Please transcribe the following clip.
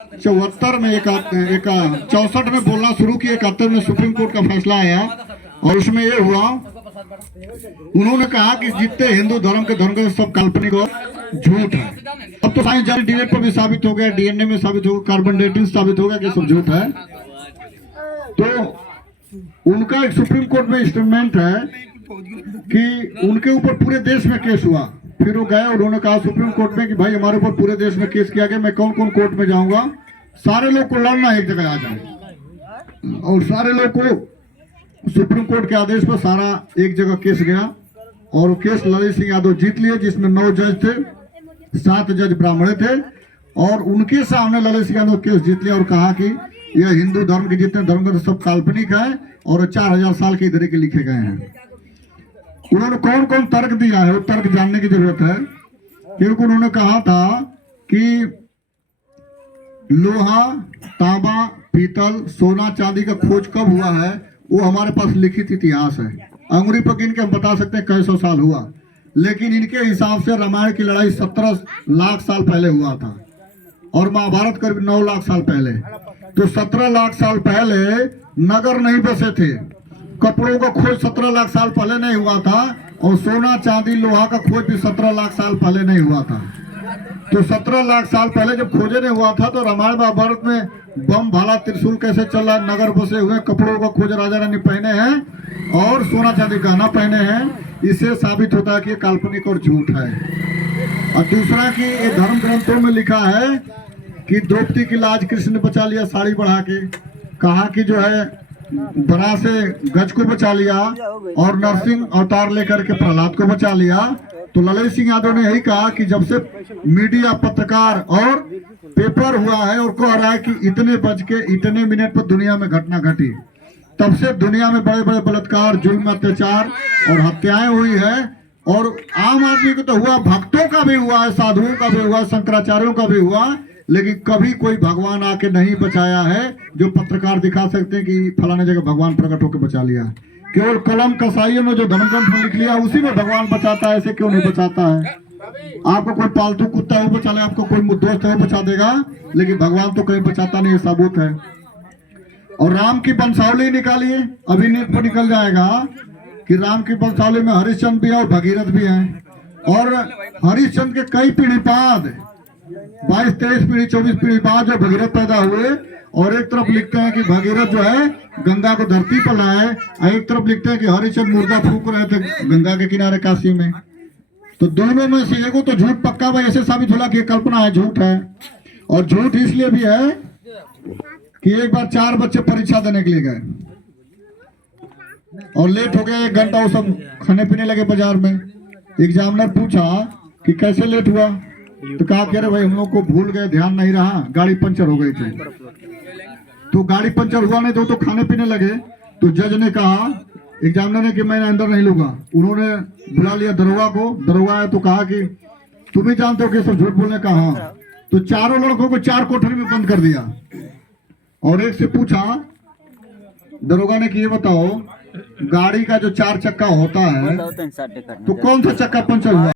74 में 64 में बोलना शुरू किए, 71 में सुप्रीम कोर्ट का फैसला आया और उसमें ये हुआ, उन्होंने कहा कि जितने हिंदू धर्म के सब काल्पनिक और झूठ है। अब तो साइंस जारी डिबेट पर भी साबित हो गया, डीएनए में साबित हो गया, कार्बन डेटिंग साबित हो गया कि सब झूठ है। तो उनका एक सुप्रीम कोर्ट में स्टेटमेंट है कि उनके ऊपर पूरे देश में केस हुआ। फिर वो गए, उन्होंने कहा सुप्रीम कोर्ट में कि भाई हमारे ऊपर पूरे देश में केस किया गया, मैं कौन कौन कोर्ट में जाऊंगा, सारे लोग को लड़ना एक जगह आ जाए। और सारे लोग को सुप्रीम कोर्ट के आदेश पर सारा एक जगह केस गया और केस ललित सिंह यादव जीत लिए, जिसमें 9 जज थे, 7 जज ब्राह्मण थे और उनके सामने ललित सिंह यादव केस जीत लिया और कहा कि यह हिंदू धर्म के जितने धर्म सब काल्पनिक है और 4000 साल के इधर के लिखे गए हैं। उन्होंने कौन कौन तर्क दिया है वो तर्क जानने की जरूरत है, क्योंकि उन्होंने कहा था कि लोहा, तांबा, पीतल, सोना, चांदी का खोज कब हुआ है वो हमारे पास लिखित इतिहास है, अंगुरी पर गिन के हम बता सकते हैं कई सौ साल हुआ। लेकिन इनके हिसाब से रामायण की लड़ाई 17 लाख साल पहले हुआ था और महाभारत करीब 9 लाख साल पहले। तो 17 लाख साल पहले नगर नहीं बसे थे, कपड़ों का खोज 17 लाख साल पहले नहीं हुआ था और सोना, चांदी, लोहा का खोज भी 17 लाख साल पहले नहीं हुआ था। तो 17 लाख साल पहले जब खोजे नहीं हुआ था तो रामायण महाभारत में बम, भाला, त्रिशूल कैसे चल रहा, नगर बसे हुए, कपड़ों का खोज राजा रानी पहने हैं और सोना चांदी गहना पहने हैं, इससे साबित होता है कि काल्पनिक और झूठ है। और दूसरा कि ये धर्म ग्रंथों में लिखा है कि द्रौपदी की लाज कृष्ण ने बचा लिया साड़ी बढ़ा के, कहा कि जो है बना से गज को बचा लिया और नरसिंह अवतार लेकर के प्रहलाद को बचा लिया। तो ललित सिंह यादव ने यही कहा कि जब से मीडिया, पत्रकार और पेपर हुआ है और कह रहा है कि इतने बज के इतने मिनट पर दुनिया में घटना घटी, तब से दुनिया में बड़े बड़े बलात्कार, जुल्म, अत्याचार और हत्याएं हुई है। और आम आदमी को तो हुआ, भक्तों का भी हुआ है, साधुओं का भी हुआ, शंकराचार्यों का भी हुआ, लेकिन कभी कोई भगवान आके नहीं बचाया है। जो पत्रकार दिखा सकते हैं कि फलाने जगह भगवान प्रकट होकर बचा लिया, केवल कलम कसाईयों में जो धर्मग्रंथ में लिख लिया उसी में भगवान बचाता है, ऐसे क्यों नहीं बचाता है? आपको कोई पालतू कुत्ता हो बचा ले, आपको कोई दोस्त हो बचा देगा, लेकिन भगवान तो कहीं बचाता नहीं है, सबूत है। और राम की वंशावली निकालिए, अभी नीट पर निकल जाएगा कि राम की वंशावली में हरिश्चंद्र भी है और भगीरथ भी है। और हरिश्चंद्र के कई पीढ़ी बाद, 22-23 पीढ़ी, 24 पीढ़ी बाद जो भगीरथ पैदा हुए, और एक तरफ लिखते हैं कि भगीरथ जो है गंगा को धरती पर लाए, एक तरफ लिखते हैं कि हरिश्चंद्र मुर्दा फूंक रहे थे गंगा के किनारे काशी में। तो दोनों में से एगो तो झूठ पक्का भाई ऐसे साबित होला कि कल्पना है, झूठ है। और झूठ इसलिए भी है कि एक बार 4 बच्चे परीक्षा देने के लिए गए और लेट हो गया 1 घंटा, वो सब खाने पीने लगे बाजार में। एग्जामिनर पूछा कि कैसे लेट हुआ, तो कहा कह रहे भाई हम लोग को भूल गए, ध्यान नहीं रहा, गाड़ी पंचर हो गई थी। तो गाड़ी पंचर हुआ नहीं तो खाने पीने लगे। तो जज ने कहा एग्जामिनर ने कि मैं अंदर नहीं लूंगा। उन्होंने बुला लिया दरोगा को, दरोगा है तो कहा कि तुम ही जानते हो कि सब झूठ बोलने का। हाँ। तो चारों लड़कों को 4 कोठरी में बंद कर दिया और एक से पूछा दरोगा ने कि ये बताओ गाड़ी का जो 4 चक्का होता है तो कौन सा चक्का पंचर हुआ?